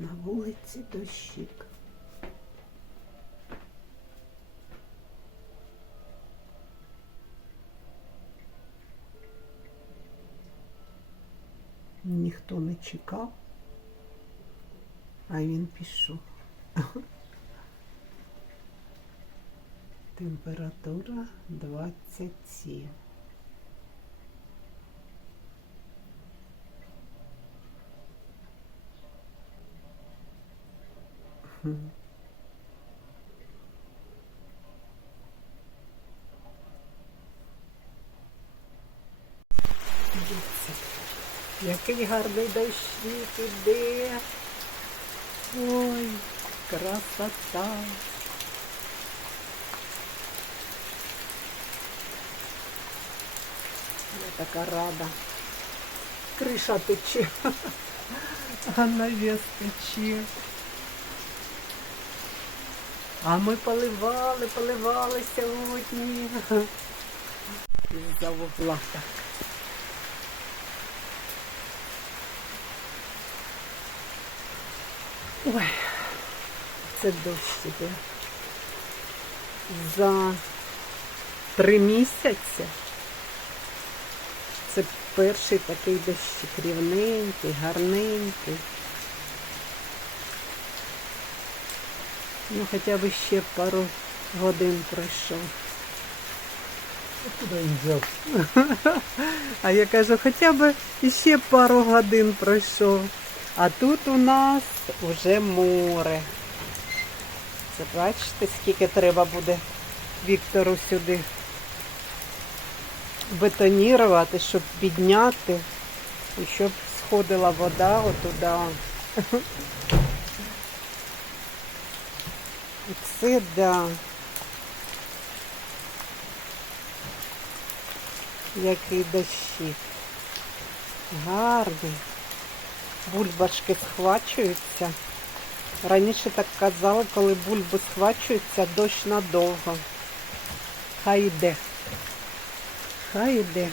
На вулиці дощик. Ніхто не чекав, а він пішов. Температура 27. Який гарний дощик іде. Ой, красота. Я така рада. Криша тече, а навіс тече. А ми поливали, поливали сьогодні. За вугла так. Ой, це дощ іде. За три місяці. Це перший такий дощик рівненький, гарненький. Ну, хоча б ще пару годин пройшов. Куда він взяв? А я кажу, хоча б ще пару годин пройшов. А тут у нас вже море. Це бачите, скільки треба буде Віктору сюди бетонірувати, щоб підняти і щоб сходила вода отуда. І Це да. Який дощик. Гарний. Бульбашки схвачуються. Раніше так казали, коли бульби схвачуються, дощ надовго. Хай йде. Хай йде.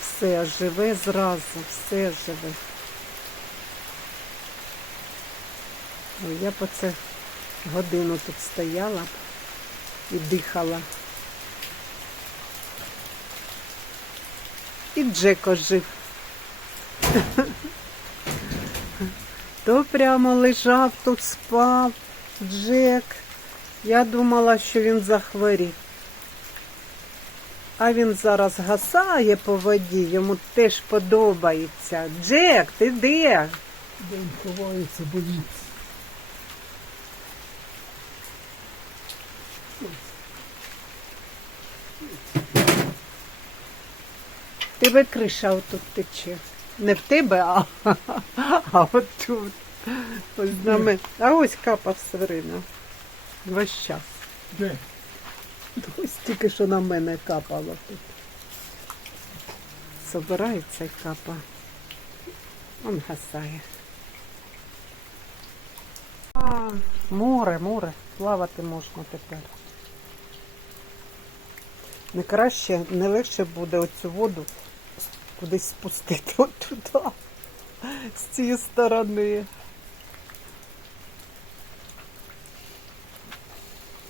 Все живе зразу, все живе. Я б оце годину тут стояла і дихала. І Джеко жив. То прямо лежав, тут спав Джек. Я думала, що він захворів. А він зараз гасає по воді, йому теж подобається. Джек, ти? Де він ховається, боїться. Тебе криша отут тече. Не в тебе, а, а от тут. Ось на мене. А ось капав все время. Весь час. Де? Ось тільки що на мене капало тут. Собирається і капа. Он гасає. А, море, море. Плавати можна тепер. Не краще, не легше буде оцю воду кудись спустити от туди, з цієї сторони.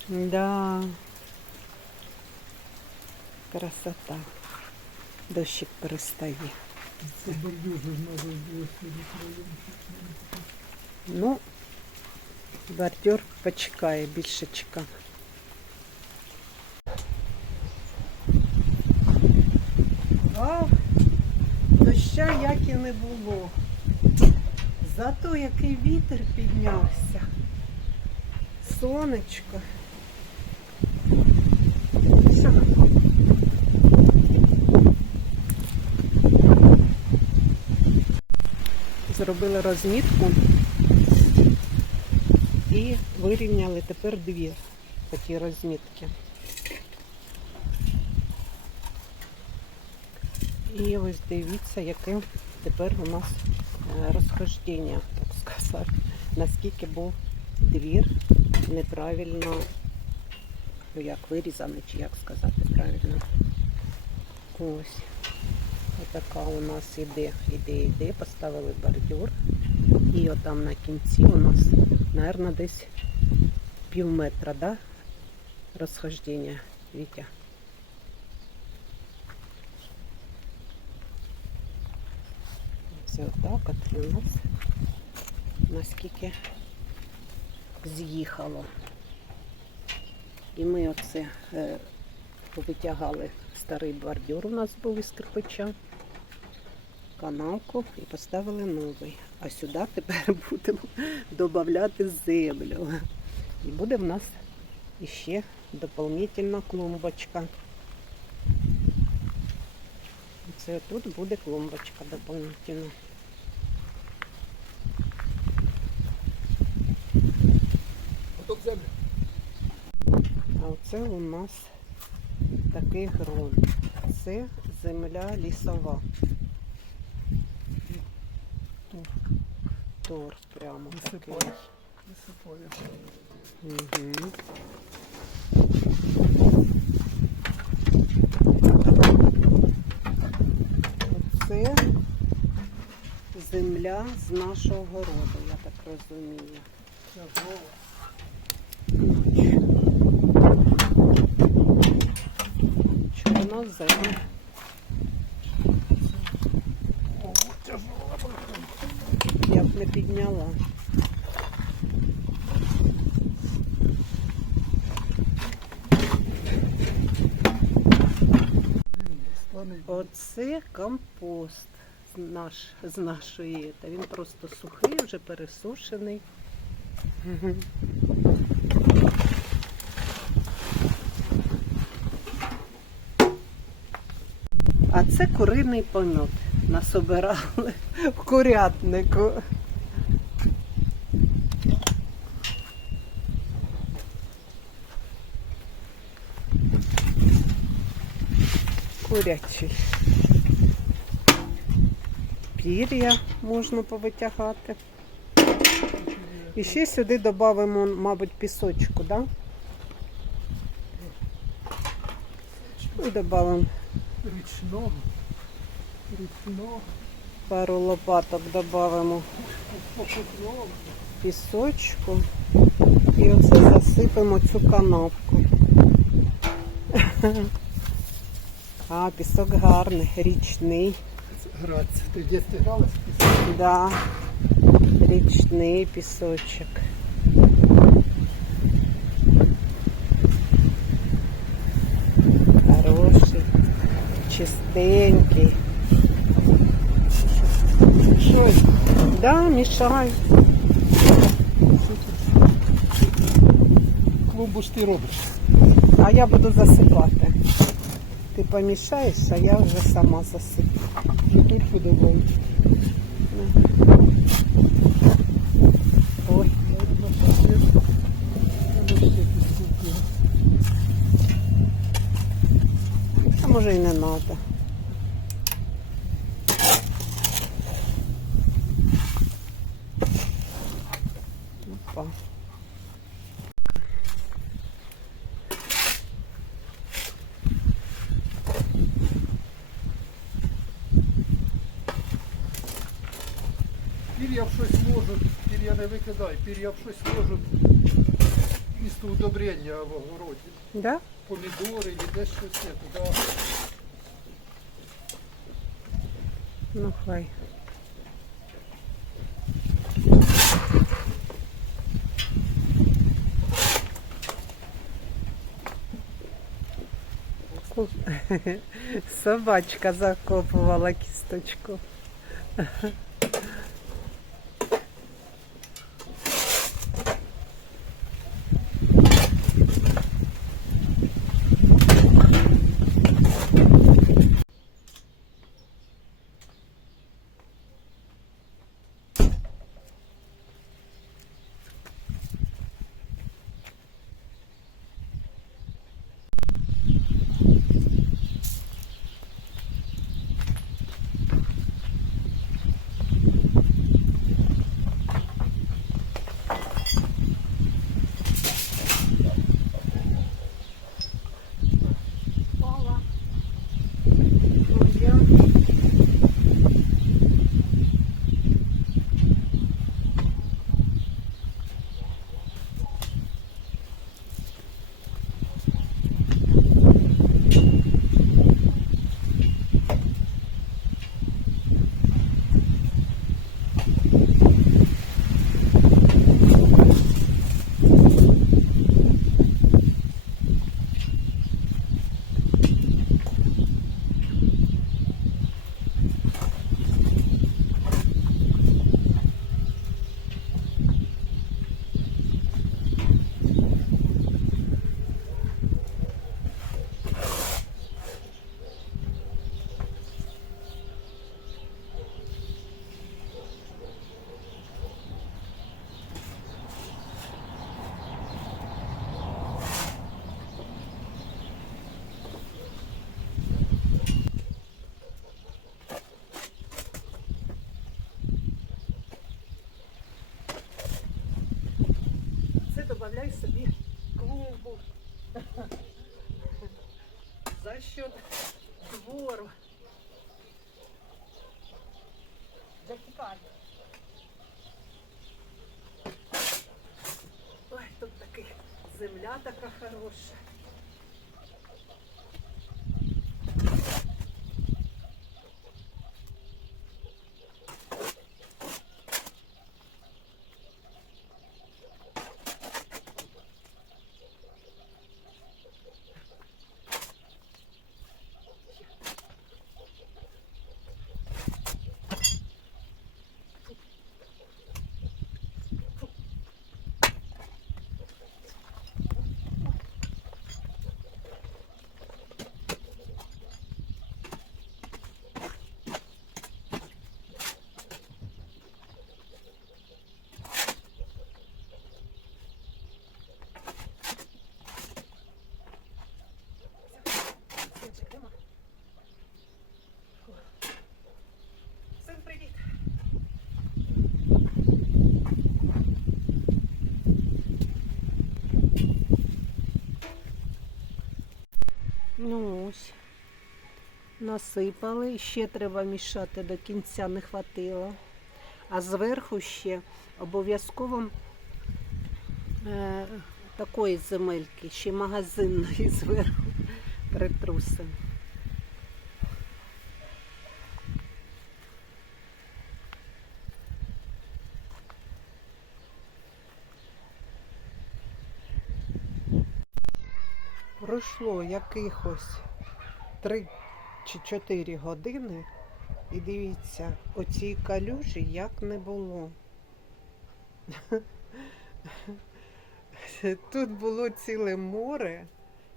Да. Красота. Дощик перестає. Ну, бордюр почекає, більше чека. Ах, доща як і не було. Зато який вітер піднявся. Сонечко. Все. Зробили розмітку і вирівняли тепер дві такі розмітки. І ось дивіться, яке тепер у нас розхождення, так сказати, наскільки був двір неправильно, ну як вирізаний, чи як сказати правильно. Ось. Отака у нас іде, іде, іде, поставили бордюр. І отам на кінці у нас, мабуть, десь пів метра, да? Розхождення, Вітя. Це отак от у нас наскільки з'їхало. І ми оце е, витягали старий бордюр у нас був із кирпича, канавку і поставили новий. А сюди тепер будемо додати землю. І буде в нас іще доповнительна клумбочка. Це тут буде клумбочка доповнительна. А оце у нас такий ґрунт. Це земля лісова. Торф прямо такий. Висипаєш. Угу. Це земля з нашого городу, я так розумію. Чорнозем. Я б не підняла. Оце компост наш, з нашої. Та він просто сухий, вже пересушений. А це куриний помет. Нас обирали в курятнику. Курячий. Пір'я можна повитягати. І ще сюди додамо, мабуть, пісочку, да? І додамо Річного. Річного. пару лопаток, додамо пісочку. І оце засипемо цю канавку. А, пісок гарний, річний. Граться. Ти в дітстві гралась? Да, річний пісочок. Хороший, чистенький. Що? Да, мішай. Клумбу ж ти робиш. А я буду засипати. Ти помішаєш, а я вже сама засиплю. Тут буду Ой, а може і не треба. пір'я в щось можуть місто удобрення в огороді. Да? Помідори і десь щось є туди. Ну хай. Собачка закопувала кісточку. додай собі клумбу. За счет двору. Затікай. Ой, тут такий земля така хороша. Насипали, ще треба мішати, до кінця не хватило. А зверху ще обов'язково е, такої земельки, ще магазинної зверху притрусимо. Пройшло якихось три чи чотири години, і дивіться, оцій калюжі як не було. Тут було ціле море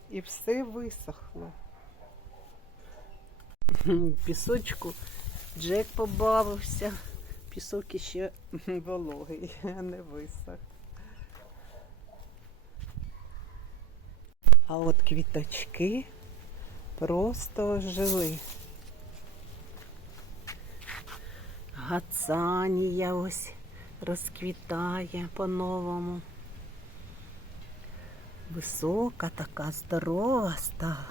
і все висохло. Пісочку Джек побавився. Пісок іще вологий, а не висох. А от квіточки просто ожили. Гацанія ось розквітає по-новому. Висока така, здорова стала.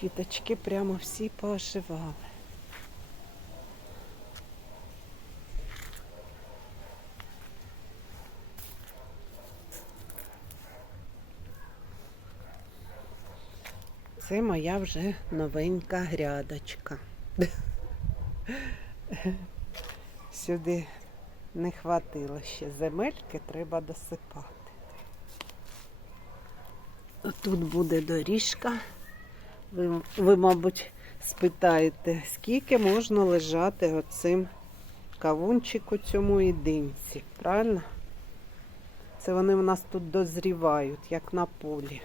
Квіточки прямо всі пооживали. Це моя вже новенька грядочка. Сюди не хватило ще земельки, треба досипати. Тут буде доріжка. Ви, ви, мабуть, спитаєте, скільки можна лежати оцим кавунчику цьому і динці, правильно? Це вони в нас тут дозрівають, як на полі.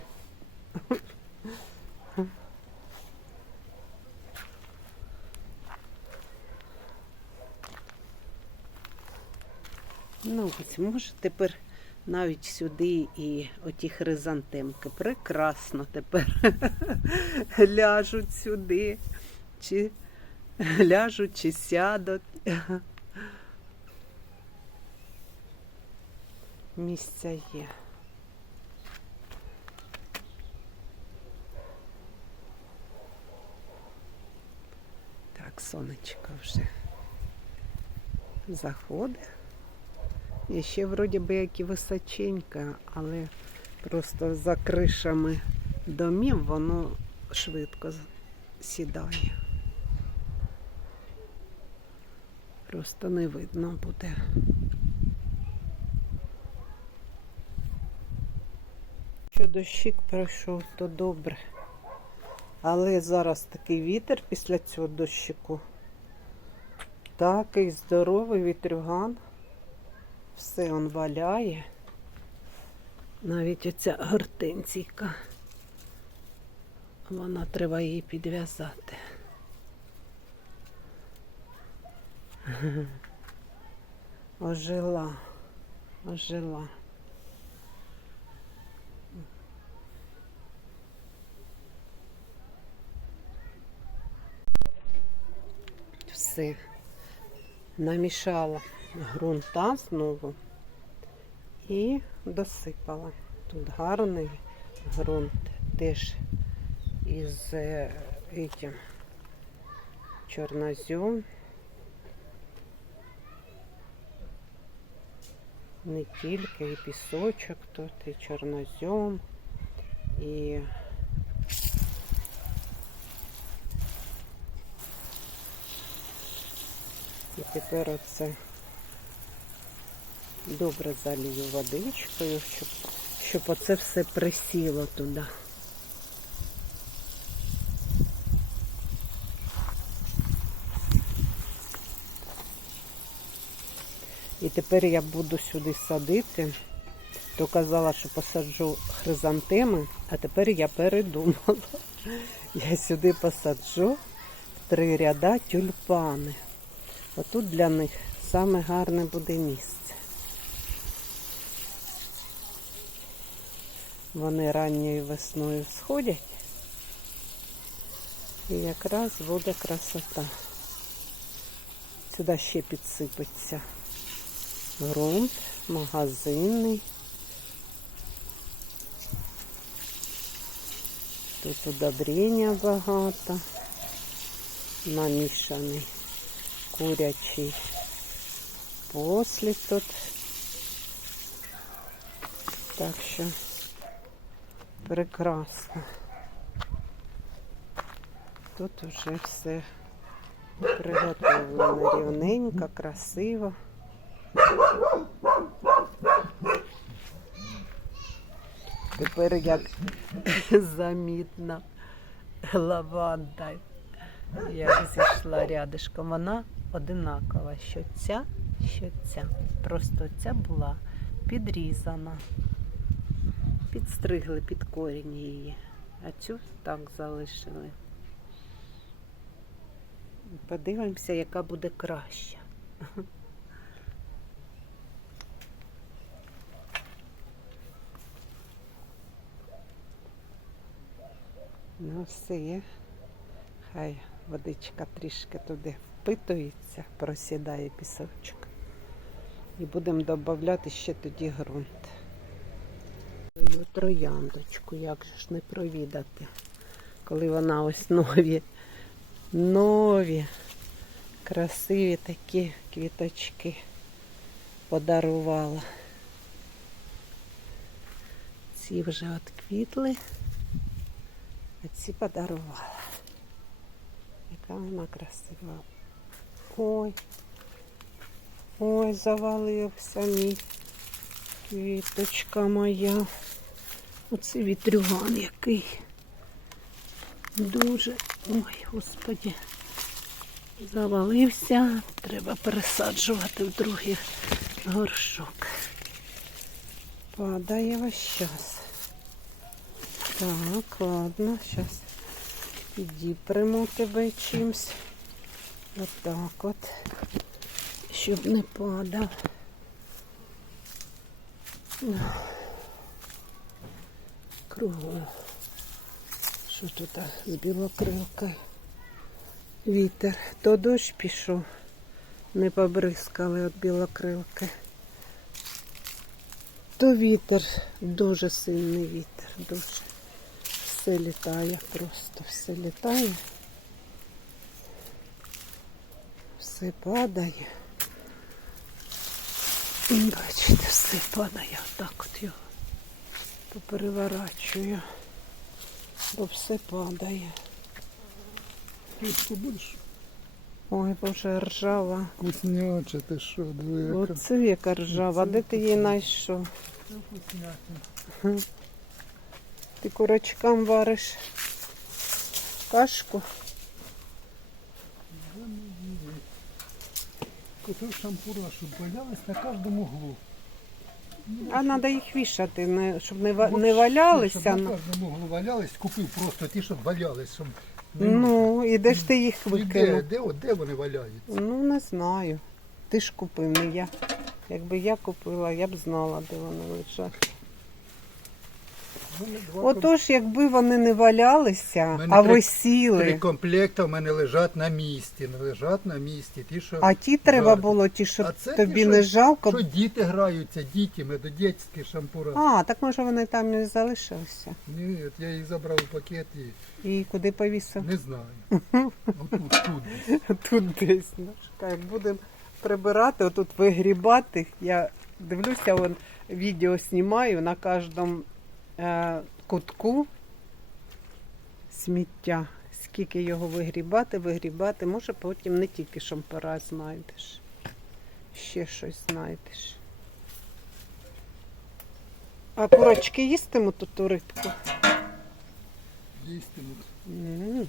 Ну, ось може тепер навіть сюди і оті хризантемки. Прекрасно тепер ляжуть сюди, чи ляжуть, чи сядуть. Місця є. Так, сонечко вже заходить. І ще вроді би як і височенька, але просто за кришами домів воно швидко сідає. Просто не видно буде. Що дощик пройшов, то добре. Але зараз такий вітер після цього дощику. Такий здоровий вітрюган. Все он валяє. Навіть оця гортензійка. Вона треба її підв'язати. Ожила, ожила. Все намішала ґрунта знову і досипала. Тут гарний ґрунт теж із е, этим чорнозем. Не тільки і пісочок тут, і чорнозем, і І тепер оце добре залію водичкою, щоб, щоб оце все присіло туди. І тепер я буду сюди садити. То казала, що посаджу хризантеми, а тепер я передумала. Я сюди посаджу в три ряда тюльпани. Отут для них саме гарне буде місце. Вони ранньою весною сходять. І якраз буде красота. Сюди ще підсипеться ґрунт, магазинний. Тут удобрення багато, намішаний курячий послід тут. Так що прекрасно. Тут уже все приготовлено рівненько, красиво. Тепер як замітна лаванда, як зійшла рядишком. Вона одинакова, що ця, що ця. Просто ця була підрізана. Підстригли під корінь її, а цю так залишили. Подивимося, яка буде краща. Ну, все. Хай водичка трішки туди впитується, просідає пісочок. І будемо додати ще тоді ґрунт. Свою трояндочку, як же ж не провідати, коли вона ось нові, нові, красиві такі квіточки подарувала. Ці вже отквітли, а ці подарувала. Яка вона красива. Ой, ой, завалився мій квіточка моя. Оце вітрюган який. Дуже, ой, господі, завалився. Треба пересаджувати в другий горшок. Падає весь час. Так, ладно, зараз підіпремо тебе чимсь. Отак от, щоб не падав. Кругом. Що тут з білокрилкою? Вітер. То дощ пішов. Не побризкали від білокрилки. То вітер, дуже сильний вітер, дуже. Все літає, просто все літає. Все падає. Бачите, все падає. Отак от його попереворачую. Бо все падає. Трішки більше. Ой, боже, ржава. Вкусняче, ти що, диви. Оце яка ржава. Де ти її знайшов? Це. Ти курочкам вариш кашку. Котов шампура, щоб валялись на кожному углу. А треба їх вішати, не- щоб не, ва- не Щоб валялися. на ну. кожному углу валялись, купив просто ті, щоб валялись. Щоб не Ну, і де ж ти їх і де, викинув? де, от, де вони валяються? Ну, не знаю. Ти ж купив, не я. Якби я купила, я б знала, де вони лежать. Отож, якби вони не валялися, Мене а три- висіли. Три комплекти в мене лежать на місці. не Лежать на місці. Ті, що А ті треба було, ті, щоб А це тобі ті, не жалко. Що діти граються, діти, медодєцькі шампура. А, так може вони там і залишилися. Ні, от я їх забрав у пакет і І куди повісив? не знаю. Отут, тут. десь. Тут десь. Ну, чекай, будемо прибирати, отут вигрібати. Я дивлюся, вон, відео знімаю на кожному кутку сміття. Скільки його вигрібати, вигрібати. Може потім не тільки шампара знайдеш. Ще щось знайдеш. А курочки їстимуть ту рибку? Їстимуть.